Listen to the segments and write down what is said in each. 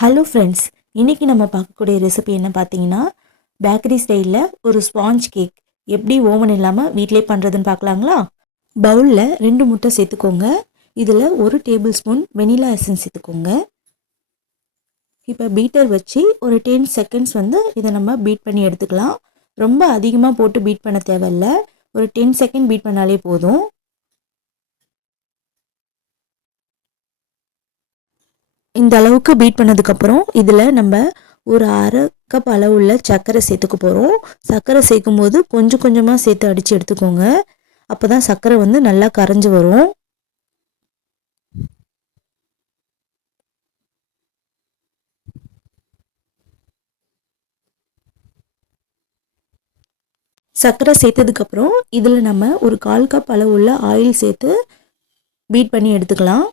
Hello friends, இன்றைக்கி நம்ம பார்க்கக்கூடிய ரெசிபி என்ன பார்த்தீங்கன்னா, பேக்கரி ஸ்டைலில் ஒரு ஸ்பாஞ்ச் கேக் எப்படி ஓவன் இல்லாமல் வீட்டிலே பண்ணுறதுன்னு பார்க்கலாங்களா? பவுலில் 2 முட்டை சேர்த்துக்கோங்க. இதில் 1 டேபிள் ஸ்பூன் வெனிலா எசன்ஸ் சேர்த்துக்கோங்க. இப்போ பீட்டர் வச்சு ஒரு 10 செகண்ட்ஸ் இதை நம்ம பீட் பண்ணி எடுத்துக்கலாம். ரொம்ப அதிகமாக போட்டு பீட் பண்ண தேவையில்ல, ஒரு 10 செகண்ட் பீட் பண்ணாலே போதும். இந்த அளவுக்கு பீட் பண்ணதுக்கப்புறம் இதில் நம்ம ஒரு அரை கப் அளவுள்ள சர்க்கரை சேர்த்துக்க போகிறோம். சர்க்கரை சேர்க்கும் போது கொஞ்சம் கொஞ்சமாக சேர்த்து அடித்து எடுத்துக்கோங்க. அப்போ தான் சர்க்கரை நல்லா கரைஞ்சி வரும். சர்க்கரை சேர்த்ததுக்கப்புறம் இதில் நம்ம ஒரு 1/4 கப் அளவுள்ள ஆயில் சேர்த்து பீட் பண்ணி எடுத்துக்கலாம்.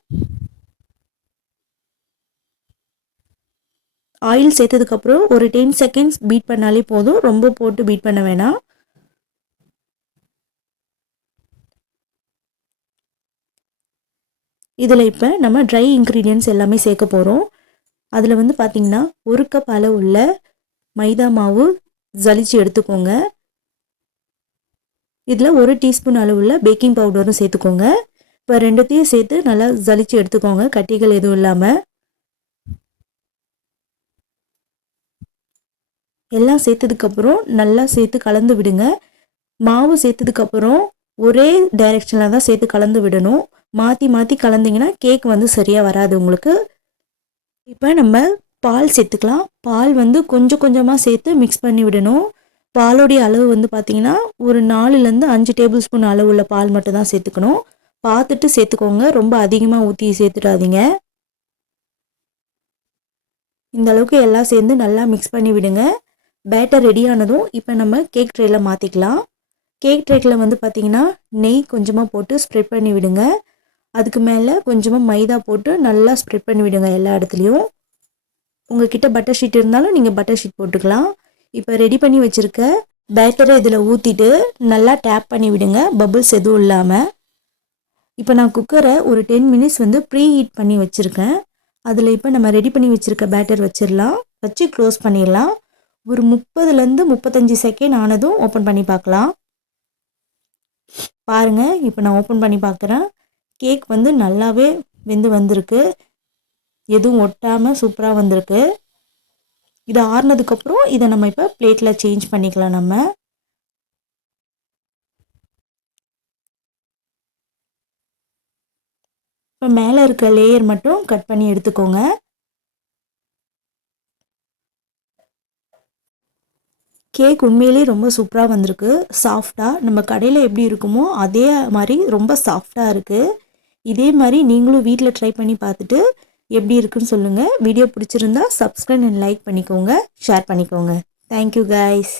ஆயில் சேர்த்ததுக்கப்புறம் ஒரு 10 செகண்ட்ஸ் பீட் பண்ணாலே போதும், ரொம்ப போட்டு பீட் பண்ண வேணாம். இதில் இப்போ நம்ம ட்ரை இன்க்ரீடியன்ட்ஸ் எல்லாமே சேர்க்க போகிறோம். அதில் பார்த்திங்கன்னா 1 கப் அளவுள்ள மைதா மாவு ஜலிச்சு எடுத்துக்கோங்க. இதில் 1 டீஸ்பூன் அளவுள்ள பேக்கிங் பவுடரும் சேர்த்துக்கோங்க. இப்போ ரெண்டுத்தையும் சேர்த்து நல்லா ஜலிச்சு எடுத்துக்கோங்க, கட்டிகள் எதுவும் இல்லாமல். எல்லாம் சேர்த்ததுக்கப்புறம் நல்லா சேர்த்து கலந்து விடுங்க. மாவு சேர்த்ததுக்கப்புறம் ஒரே டைரெக்ஷனில் தான் சேர்த்து கலந்து விடணும். மாற்றி மாற்றி கலந்திங்கன்னா கேக் சரியாக வராது உங்களுக்கு. இப்போ நம்ம பால் சேர்த்துக்கலாம். பால் கொஞ்சம் கொஞ்சமாக சேர்த்து மிக்ஸ் பண்ணி விடணும். பாலோடைய அளவு பார்த்திங்கன்னா ஒரு 4லேருந்து 5 டேபிள் ஸ்பூன் அளவுள்ள பால் மட்டும் தான் சேர்த்துக்கணும். பார்த்துட்டு சேர்த்துக்கோங்க, ரொம்ப அதிகமாக ஊற்றி சேர்த்துடாதீங்க. இந்த அளவுக்கு எல்லாம் சேர்ந்து நல்லா மிக்ஸ் பண்ணி விடுங்க. பேட்டர் ரெடியானதும் இப்போ நம்ம கேக் ட்ரேயில் மாற்றிக்கலாம். கேக் ட்ரேக்கில் பார்த்திங்கன்னா நெய் கொஞ்சமாக போட்டு ஸ்ப்ரெட் பண்ணி விடுங்க. அதுக்கு மேலே கொஞ்சமாக மைதா போட்டு நல்லா ஸ்ப்ரெட் பண்ணி விடுங்க எல்லா இடத்துலையும். உங்கள்கிட்ட பட்டர் ஷீட் இருந்தாலும் நீங்கள் பட்டர் ஷீட் போட்டுக்கலாம். இப்போ ரெடி பண்ணி வச்சுருக்க பேட்டரை இதில் ஊற்றிட்டு நல்லா டேப் பண்ணி விடுங்க, பபுள்ஸ் எதுவும் இல்லாமல். இப்போ நான் குக்கரை ஒரு 10 மினிட்ஸ் ப்ரீ ஹீட் பண்ணி வச்சுருக்கேன். அதில் இப்போ நம்ம ரெடி பண்ணி வச்சுருக்க பேட்டர் வச்சிடலாம். வச்சு க்ளோஸ் பண்ணிடலாம். ஒரு 30லேருந்து 35 செகண்ட் ஆனதும் ஓப்பன் பண்ணி பார்க்கலாம். பாருங்கள், இப்போ நான் ஓப்பன் பண்ணி பார்க்குறேன். கேக் நல்லாவே வெந்து வந்திருக்கு, எதுவும் ஒட்டாமல் சூப்பராக வந்திருக்கு. இதை ஆறுனதுக்கப்புறம் இதை நம்ம இப்போ பிளேட்டில் சேஞ்ச் பண்ணிக்கலாம். நம்ம இப்போ மேலே இருக்க லேயர் மட்டும் கட் பண்ணி எடுத்துக்கோங்க. கேக் உண்மையிலே ரொம்ப சூப்பராக வந்திருக்கு. சாஃப்டாக நம்ம கடையில் எப்படி இருக்குமோ அதே மாதிரி ரொம்ப சாஃப்டாக இருக்குது. இதே மாதிரி நீங்களும் வீட்டில் ட்ரை பண்ணி பார்த்துட்டு எப்படி இருக்குன்னு சொல்லுங்கள். வீடியோ பிடிச்சிருந்தா சப்ஸ்கிரைப் அண்ட் லைக் பண்ணிக்கோங்க, ஷேர் பண்ணிக்கோங்க. Thank you guys.